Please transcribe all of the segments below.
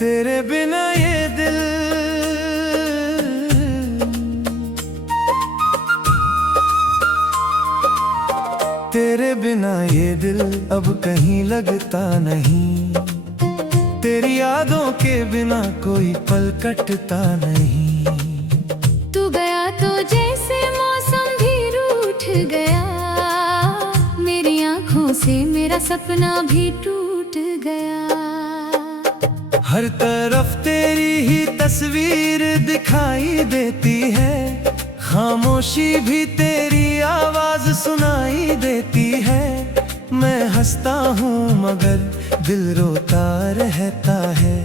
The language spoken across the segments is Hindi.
तेरे बिना ये दिल तेरे बिना ये दिल अब कहीं लगता नहीं। तेरी यादों के बिना कोई पल कटता नहीं। तू गया तो जैसे मौसम भी रूठ गया, मेरी आंखों से मेरा सपना भी टूट गया। हर तरफ तेरी ही तस्वीर दिखाई देती है, खामोशी भी तेरी आवाज सुनाई देती है। मैं हंसता हूँ मगर दिल रोता रहता है।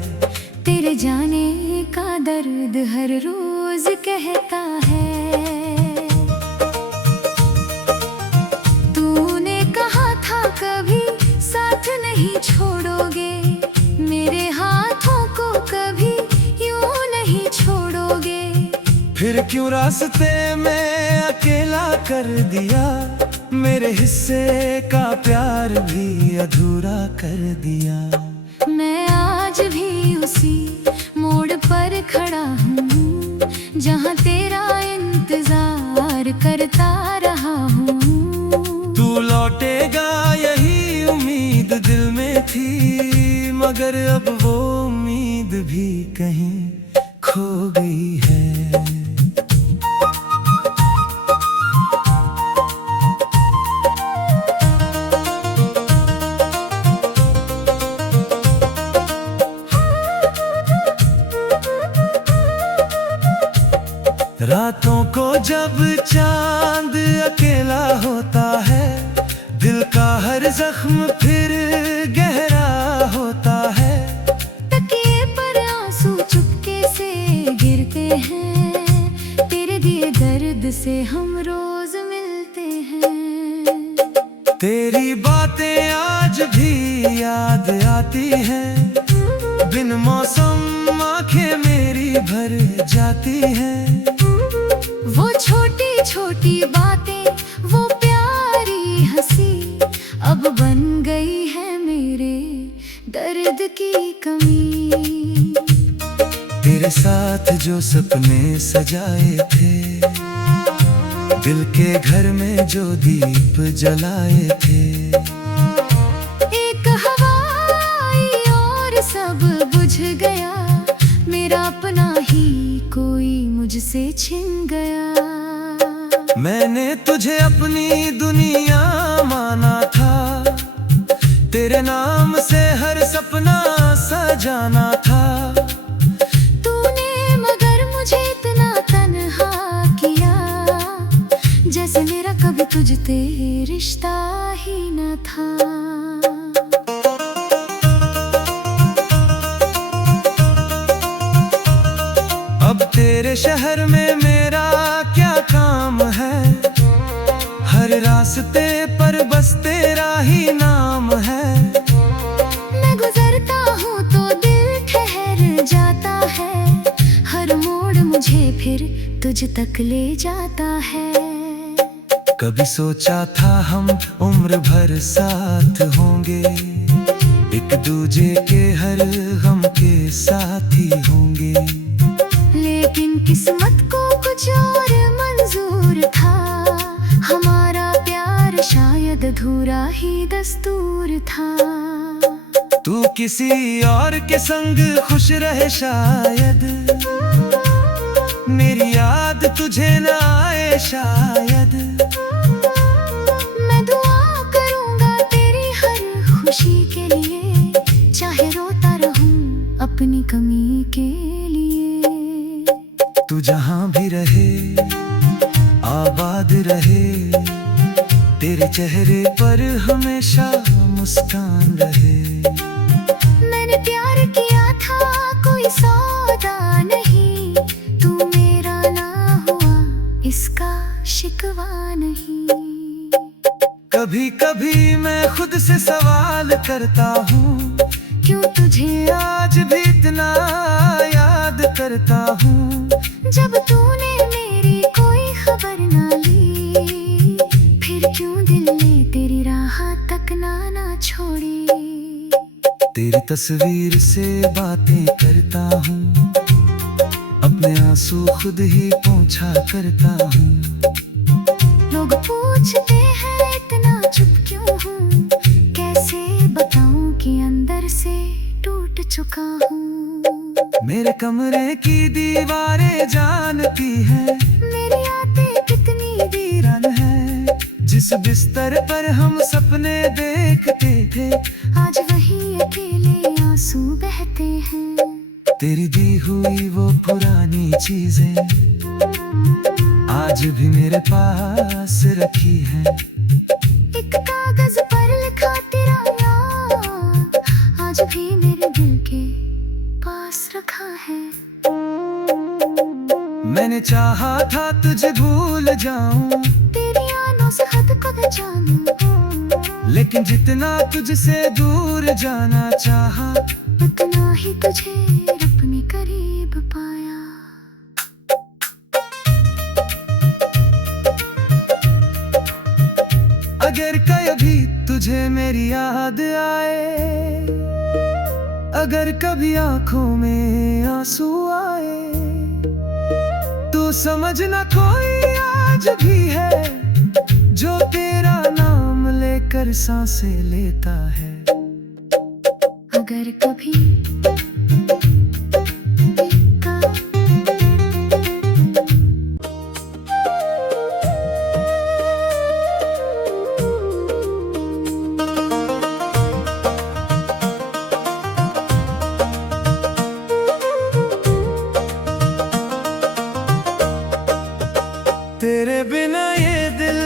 तेरे जाने का दर्द हर रोज कहता है। तूने कहा था कभी साथ नहीं छोड़ोगे, मेरे हाथों को कभी यूं नहीं छोड़ोगे। फिर क्यों रास्ते में अकेला कर दिया, मेरे हिस्से का प्यार भी अधूरा कर दिया। मैं आज भी उसी मोड़ पर खड़ा हूँ, जहाँ तेरा इंतजार करता रहा हूँ। तू लौटेगा यही उम्मीद दिल में थी, मगर अब वो उम्मीद भी कहीं खो गई है। रातों को जब चांद अकेला होता है, दिल का हर जख्म फिर गहरा होता है। तकिए पर आंसू चुपके से गिरते हैं, तेरे दिए दर्द से हम रोज मिलते हैं। तेरी बातें आज भी याद आती हैं, बिन मौसम आंखें मेरी भर जाती हैं। वो छोटी छोटी बातें, वो प्यारी हंसी, अब बन गई है मेरे दर्द की कमी। तेरे साथ जो सपने सजाए थे, दिल के घर में जो दीप जलाए थे। एक हवा आई और सब बुझ गया, मेरा अपना ही कोई मुझसे छिन गया। मैंने तुझे अपनी दुनिया माना था, तेरे नाम से हर सपना सजाना था। तूने मगर मुझे इतना तन्हा किया, जैसे मेरा कभी तुझसे रिश्ता ही न था। अब तेरे शहर में मेरा क्या काम है, हर रास्ते पर बस तेरा ही नाम है। मैं गुजरता हूँ तो दिल ठहर जाता है, हर मोड़ मुझे फिर तुझ तक ले जाता है। कभी सोचा था हम उम्र भर साथ होंगे, एक दूजे के हर गम के साथी होंगे। लेकिन किस्मत को कुछ और मंजूर था, हमारा प्यार शायद अधूरा ही दस्तूर था। तू किसी और के संग खुश रहे शायद, मेरी याद तुझे न आए शायद। मैं दुआ करूंगा तेरी हर खुशी के लिए, चाहे रोता रहूं अपनी कमी के लिए। तू जहाँ भी रहे आबाद रहे, तेरे चेहरे पर हमेशा मुस्कान रहे। मैंने प्यार किया था कोई सौदा नहीं, तू मेरा ना हुआ इसका शिकवा नहीं। कभी कभी मैं खुद से सवाल करता हूँ, क्यों तुझे आज भी इतना याद करता हूँ। जब तूने मेरी कोई खबर ना ली, फिर क्यों दिल ने तेरी राह तक ना छोड़ी। तेरी तस्वीर से बातें करता हूँ, अपने आंसू खुद ही पोंछा करता हूँ। लोग पूछते हैं इतना चुप क्यों हूँ, कैसे बताऊं कि अंदर से टूट चुका हूँ। मेरे कमरे की दीवारें जानती है मेरी आदतें कितनी वीरान है। जिस बिस्तर पर हम सपने देखते थे, आज वही अकेले आंसू बहते हैं। तेरी दी हुई वो पुरानी चीजें आज भी मेरे पास रखी है। एक कागज पर लिखा तेरा नाम आज भी मेरे दिल के पास रखा है। मैंने चाहा था तुझे भूल जाऊं, तेरी आनों से हद को न जानूं, लेकिन जितना तुझसे दूर जाना चाहा, उतना ही तुझे अपने करीब पाया। अगर कभी तुझे मेरी याद आए, अगर कभी आंखों में आंसू आए, तो समझना कोई आज भी है जो तेरा नाम लेकर सांसें लेता है। अगर कभी तेरे बिना ये दिल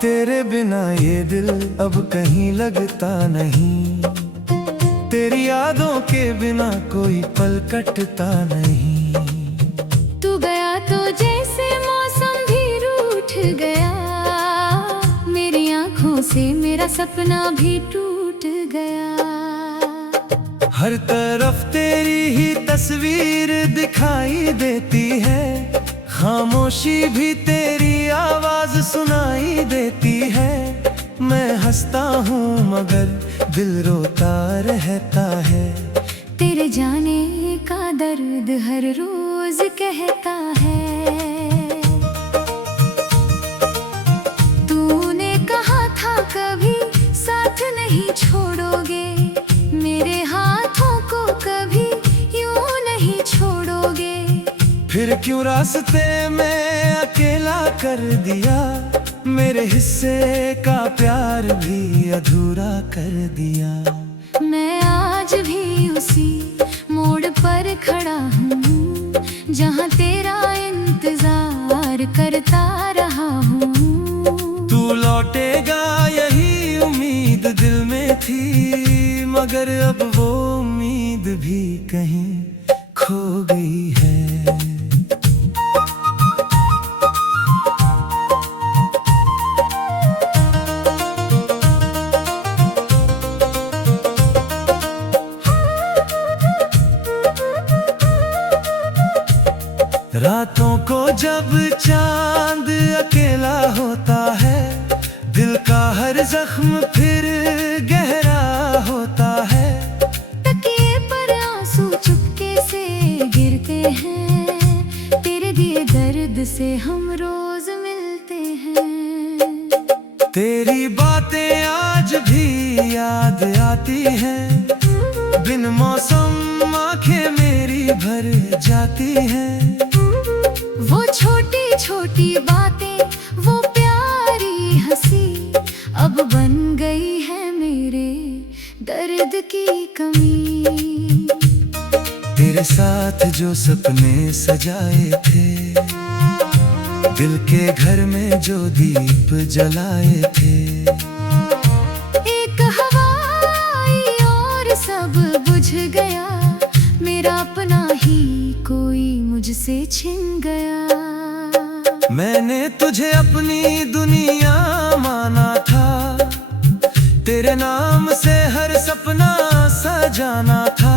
तेरे बिना ये दिल अब कहीं लगता नहीं। तेरी यादों के बिना कोई पल कटता नहीं। तू गया तो जैसे मौसम भी रूठ गया, मेरी आंखों से मेरा सपना भी टूट गया। हर तरफ तेरी ही तस्वीर दिखाई देती है, खामोशी भी तेरी आवाज सुनाई देती है। मैं हंसता हूँ मगर दिल रोता रहता है। तेरे जाने का दर्द हर रोज कहता है। तूने कहा था कभी साथ नहीं छोड़ोगे, मेरे हाथों को कभी यूं नहीं छोड़ोगे। फिर क्यों रास्ते में अकेला कर दिया, मेरे हिस्से का प्यार भी अधूरा कर दिया। मैं आज भी उसी मोड़ पर खड़ा हूँ, जहाँ तेरा इंतजार करता रहा हूँ। तू लौटेगा यही उम्मीद दिल में थी, मगर अब वो उम्मीद भी कहीं खो गई है। रातों को जब चांद अकेला होता है, दिल का हर जख्म फिर गहरा होता है। तकिए पर आंसू चुपके से गिरते हैं, तेरे दिए दर्द से हम रोज मिलते हैं। तेरी बातें आज भी याद आती हैं, बिन मौसम आंखें मेरी भर जाती हैं। वो छोटी छोटी बातें, वो प्यारी हंसी, अब बन गई है मेरे दर्द की कमी। तेरे साथ जो सपने सजाए थे, दिल के घर में जो दीप जलाए थे, एक हवा आई और सब बुझ गया। मेरा अपना ही कोई मुझसे छिन गया। मैंने तुझे अपनी दुनिया माना था, तेरे नाम से हर सपना सजाना था।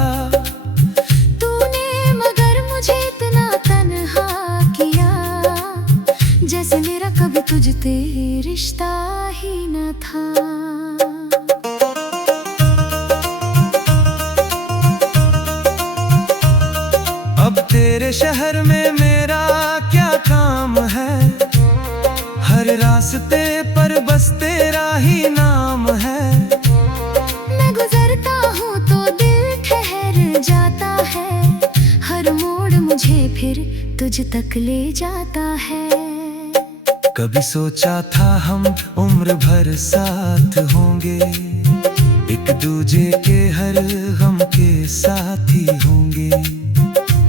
तूने मगर मुझे इतना तन्हा किया, जैसे मेरा कभी तुझते रिश्ता ही न था। अब तेरे शहर में मेरा क्या काम है, हर रास्ते पर बस तेरा ही नाम है। मैं गुजरता हूँ तो दिल ठहर जाता है, हर मोड़ मुझे फिर तुझ तक ले जाता है। कभी सोचा था हम उम्र भर साथ होंगे, एक दूजे के हर गम के साथी होंगे।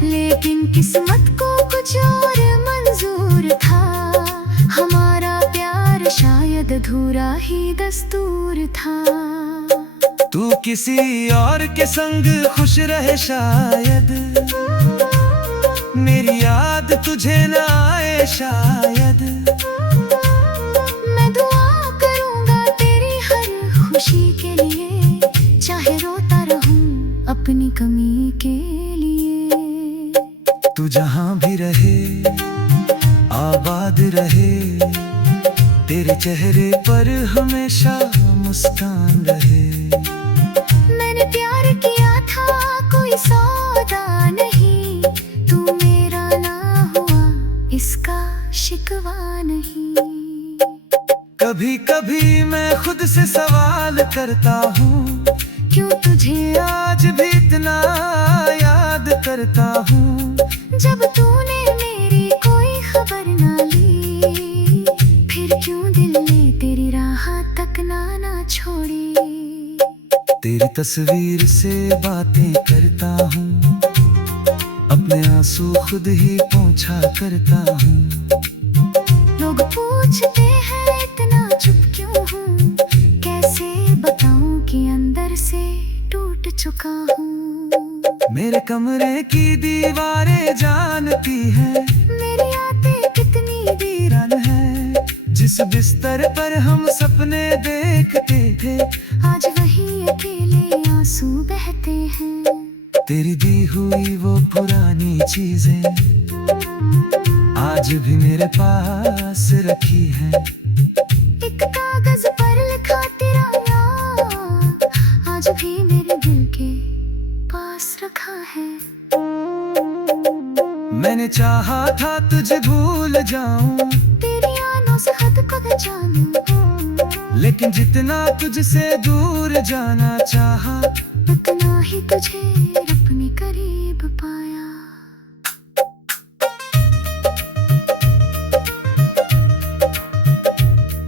लेकिन किस्मत को कुछ और मंजूर था, हमारा प्यार शायद अधूरा ही दस्तूर था। तू किसी और के संग खुश रहे शायद, मेरी याद तुझे न आए शायद। मैं दुआ करूंगा तेरी हर खुशी के लिए, चाहे रोता रहूं अपनी कमी के लिए। तू जहां भी रहे आबाद रहे, तेरे चेहरे पर हमेशा मुस्कान रहे। मैंने प्यार किया था कोई सौदा नहीं, तू मेरा ना हुआ इसका शिकवा नहीं। कभी कभी मैं खुद से सवाल करता हूँ, क्यों तुझे आज भी इतना याद करता हूँ। जब तूने मेरी कोई खबर ना ली, फिर क्यों दिल ने तेरी राह तक ना छोड़ी। तेरी तस्वीर से बातें करता हूँ, अपने आंसू खुद ही पोंछा करता हूँ। लोग पूछते हैं इतना चुप क्यों हूँ, कैसे बताऊं कि अंदर से टूट चुका हूँ। मेरे कमरे की दीवारें जानती है, मेरी आदतें कितनी वीरान है। जिस बिस्तर पर हम सपने देखते थे, आज वही अकेले आंसू बहते हैं। तेरी दी हुई वो पुरानी चीजें आज भी मेरे पास रखी है। एक कागज पर लिखा तेरा नाम, आज भी मेरे दिल के पास रखा है। मैंने चाहा था तुझे भूल जाऊं, तेरी आनों से खुद को जानूं, लेकिन जितना तुझसे दूर जाना चाहा, उतना ही तुझे अपने करीब पाया।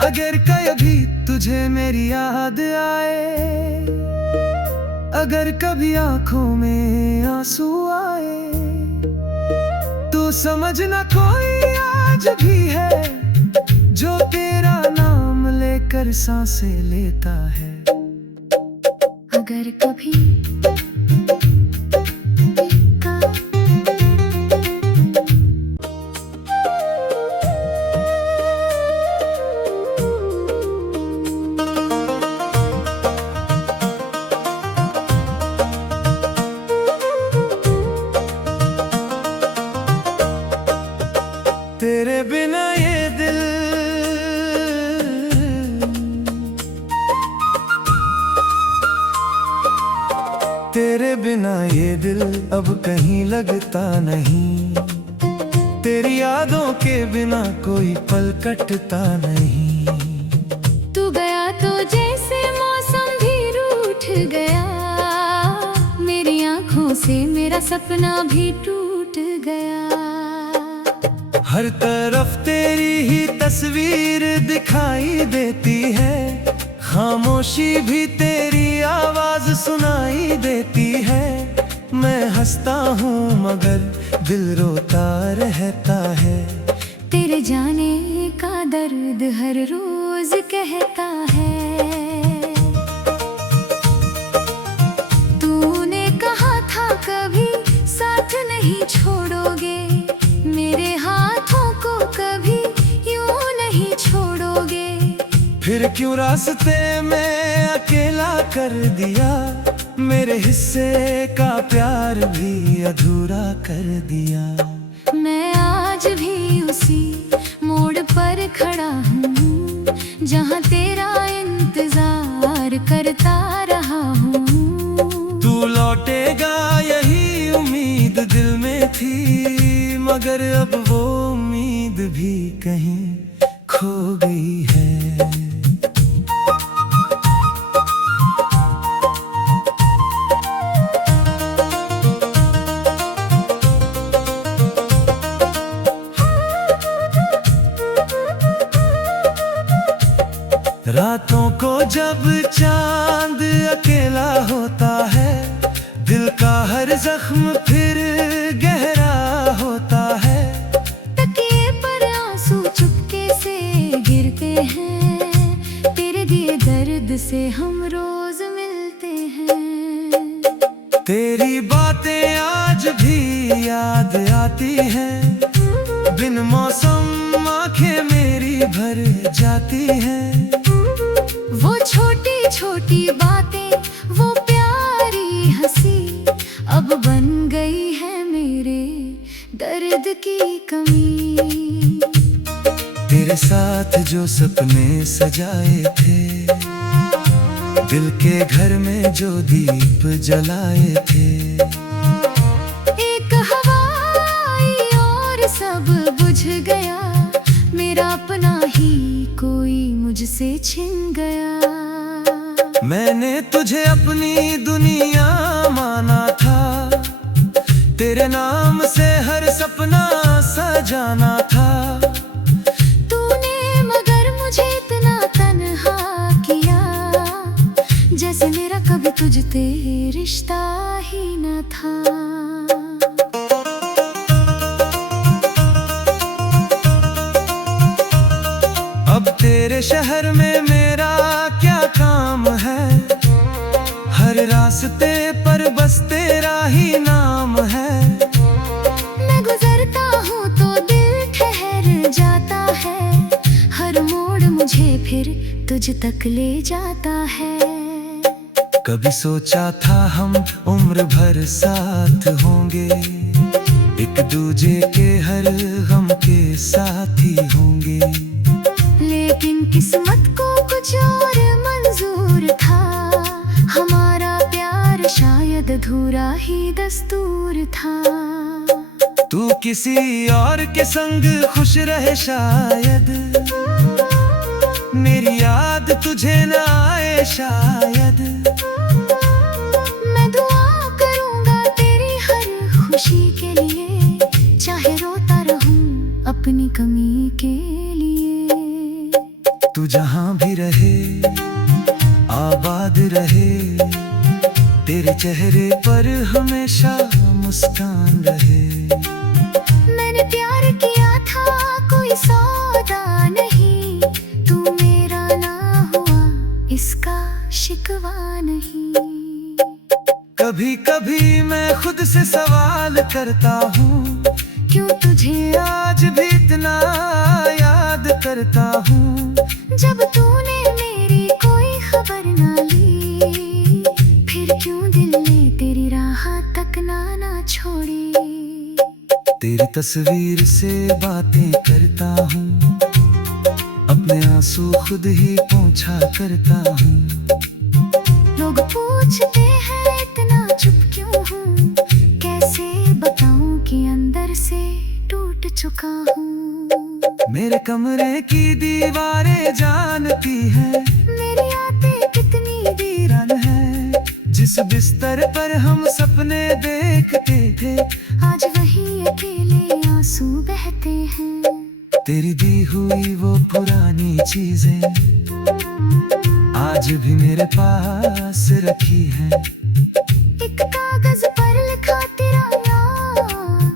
अगर कभी तुझे मेरी याद आए, अगर कभी आंखों में आंसू आए, तो समझना कोई आज भी है जो तेरा नाम लेकर सांसें लेता है। अगर कभी तेरे बिना ये दिल तेरे बिना ये दिल अब कहीं लगता नहीं, तेरी यादों के बिना कोई पल कटता नहीं। तू गया तो जैसे मौसम भी रूठ गया, मेरी आंखों से मेरा सपना भी टूट गया। हर तरफ तेरी ही तस्वीर दिखाई देती है, खामोशी भी तेरी आवाज सुनाई देती है। मैं हंसता हूँ मगर दिल रोता रहता है, तेरे जाने का दर्द हर रोज कहता है। तूने कहा था कभी साथ नहीं छोड़ोगे, मेरे हाथों को कभी यूं नहीं छोड़ोगे। फिर क्यों रास्ते में अकेला कर दिया, मेरे हिस्से का प्यार भी अधूरा कर दिया। मैं आज भी उसी मोड़ पर खड़ा हूँ, जहाँ तेरा इंतजार करता रहा हूँ। तू लौटेगा यही उम्मीद दिल में थी, मगर अब वो उम्मीद भी कहीं खो गई है। रातों को जब चांद अकेला होता है, दिल का हर जख्म फिर गहरा होता है। तकिए पर आंसू चुपके से गिरते हैं, तेरे दिए दर्द से हम रोज मिलते हैं। तेरी बातें आज भी याद आती हैं, बिन मौसम आंखें मेरी भर जाती हैं। वो छोटी छोटी बातें, वो प्यारी हंसी, अब बन गई है मेरे दर्द की कमी। तेरे साथ जो सपने सजाए थे, दिल के घर में जो दीप जलाए थे, एक हवा आई और सब बुझ गया, मेरा अपना ही कोई मुझसे छिन गया। मैंने तुझे अपनी दुनिया माना था, तेरे नाम से हर सपना सजाना था। तूने मगर मुझे इतना तन्हा किया, जैसे मेरा कभी तुझसे रिश्ता ही न था। अब तेरे शहर में मेरा क्या काम है, हर रास्ते पर बस तेरा ही नाम है। मैं गुजरता हूँ तो दिल ठहर जाता है, हर मोड़ मुझे फिर तुझ तक ले जाता है। कभी सोचा था हम उम्र भर साथ होंगे, एक दूजे के हर गम के साथी होंगे। लेकिन किस्मत को कुछ और मंजूर था, हमारा प्यार शायद अधूरा ही दस्तूर था। तू किसी और के संग खुश रहे शायद, मेरी याद तुझे न आए शायद। मैं दुआ करूंगा तेरी हर खुशी के लिए, चाहे रोता रहूं अपनी कमी के लिए। तू जहां भी रहे आबाद रहे, तेरे चेहरे पर हमेशा मुस्कान रहे। मैंने प्यार किया था कोई सौदा नहीं, तू मेरा ना हुआ इसका शिकवा नहीं। कभी कभी मैं खुद से सवाल करता हूँ, क्यों तुझे आज भी इतना याद करता हूँ। जब तूने मेरी कोई खबर ना ली, फिर क्यों दिल ने तेरी राह तक ना छोड़ी। तेरी तस्वीर से बातें करता हूँ, अपने आंसू खुद ही पोंछा करता हूँ। लोग पूछते हैं इतना चुप क्यों हूँ, कैसे बताऊं कि अंदर से टूट चुका हूँ। मेरे कमरे की दीवारें जानती है, मेरी आदतें कितनी वीरान है। जिस बिस्तर पर हम सपने देखते थे, आज वही अकेले आंसू बहते हैं। तेरी दी हुई वो पुरानी चीजें आज भी मेरे पास रखी है। एक कागज पर लिखा तेरा नाम,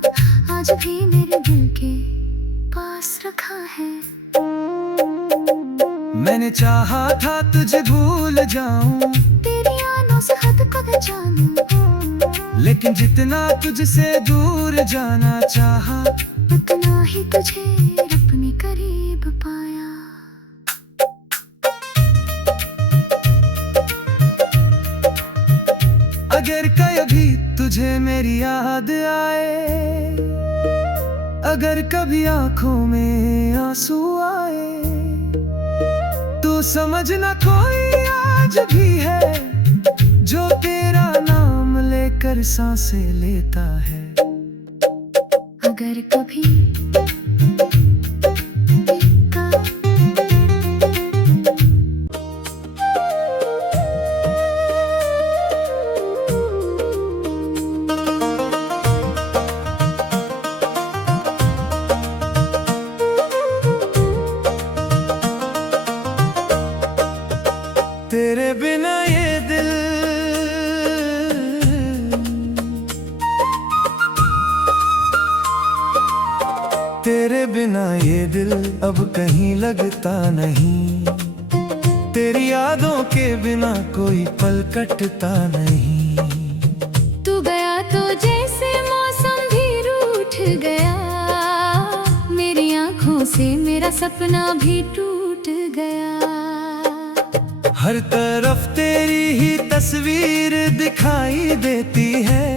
आज भी मेरे दिल के पास रखा है। मैंने चाहा था तुझे भूल जाऊं, तेरी आनों से हद को जानूं, लेकिन जितना तुझसे दूर जाना चाहा, उतना ही तुझे अपने करीब पाया। अगर कभी तुझे मेरी याद आए, अगर कभी आंखों में आंसू आए, तो समझना कोई आज भी है जो तेरा नाम लेकर सांसें लेता है। अगर कभी तेरे बिना ये दिल तेरे बिना ये दिल अब कहीं लगता नहीं। तेरी यादों के बिना कोई पल कटता नहीं। तू गया तो जैसे मौसम भी रूठ गया, मेरी आंखों से मेरा सपना भी टूट गया। हर तरफ तेरी ही तस्वीर दिखाई देती है,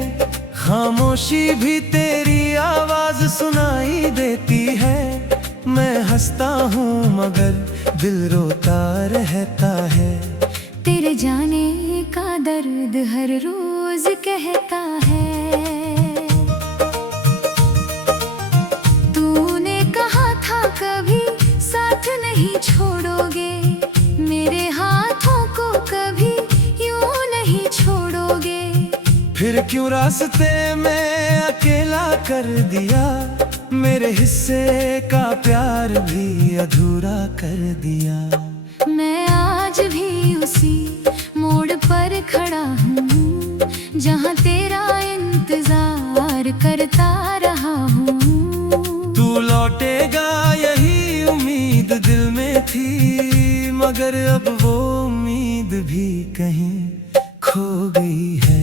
खामोशी भी तेरी आवाज सुनाई देती है। मैं हंसता हूँ मगर दिल रोता रहता है। तेरे जाने का दर्द हर रोज कहता है। तूने कहा था कभी साथ नहीं छोड़ोगे, मेरे हाथों को कभी यूं नहीं छोड़ोगे। फिर क्यों रास्ते में अकेला कर दिया, मेरे हिस्से का प्यार भी अधूरा कर दिया। मैं आज भी उसी मोड़ पर खड़ा हूँ जहाँ तेरा इंतजार करता रहा हूँ। तू लौटेगा यही उम्मीद दिल में थी, मगर अब वो उम्मीद भी कहीं खो गई है।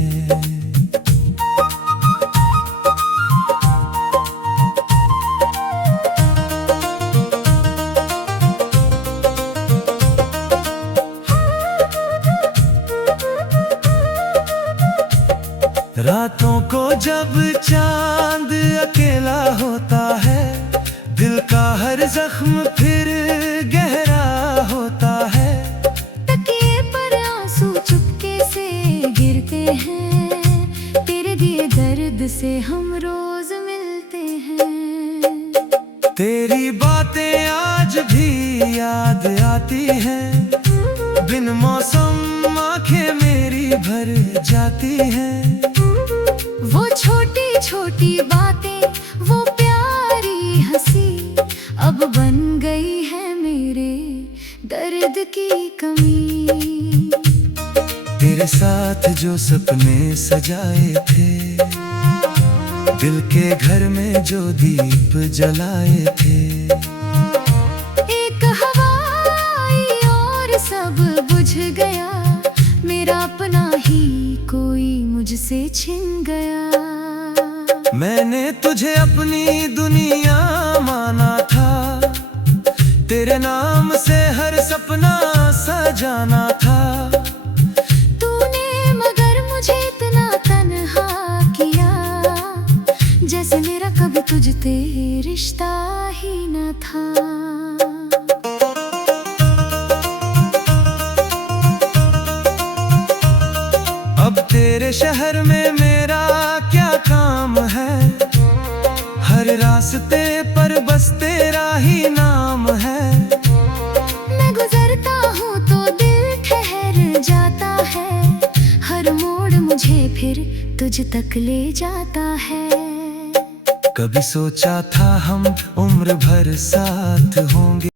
रातों को जब चांद अकेला होता है, दिल का हर जख्म फिर गहरा होता है। तकिए पर आंसू चुपके से गिरते हैं, तेरे दिए दर्द से हम रोज मिलते हैं। तेरी बातें आज भी याद आती हैं, बिन मौसम आंखें मेरी भर जाती हैं। वो छोटी छोटी बातें, वो प्यारी हंसी अब बन गई है मेरे दर्द की कमी। तेरे साथ जो सपने सजाए थे, दिल के घर में जो दीप जलाए थे, एक हवा आई और सब बुझ गया। मेरा अपना ही कोई मुझसे छिन गया। मैंने तुझे अपनी दुनिया माना था, तेरे नाम से हर सपना सजाना था। तूने मगर मुझे इतना तन्हा किया, जैसे मेरा कभी तुझसे रिश्ता ही न था। अब तेरे शहर में मेरा क्या काम है, हर रास्ते पर बस तेरा ही नाम है। मैं गुजरता हूँ तो दिल ठहर जाता है, हर मोड़ मुझे फिर तुझ तक ले जाता है। कभी सोचा था हम उम्र भर साथ होंगे,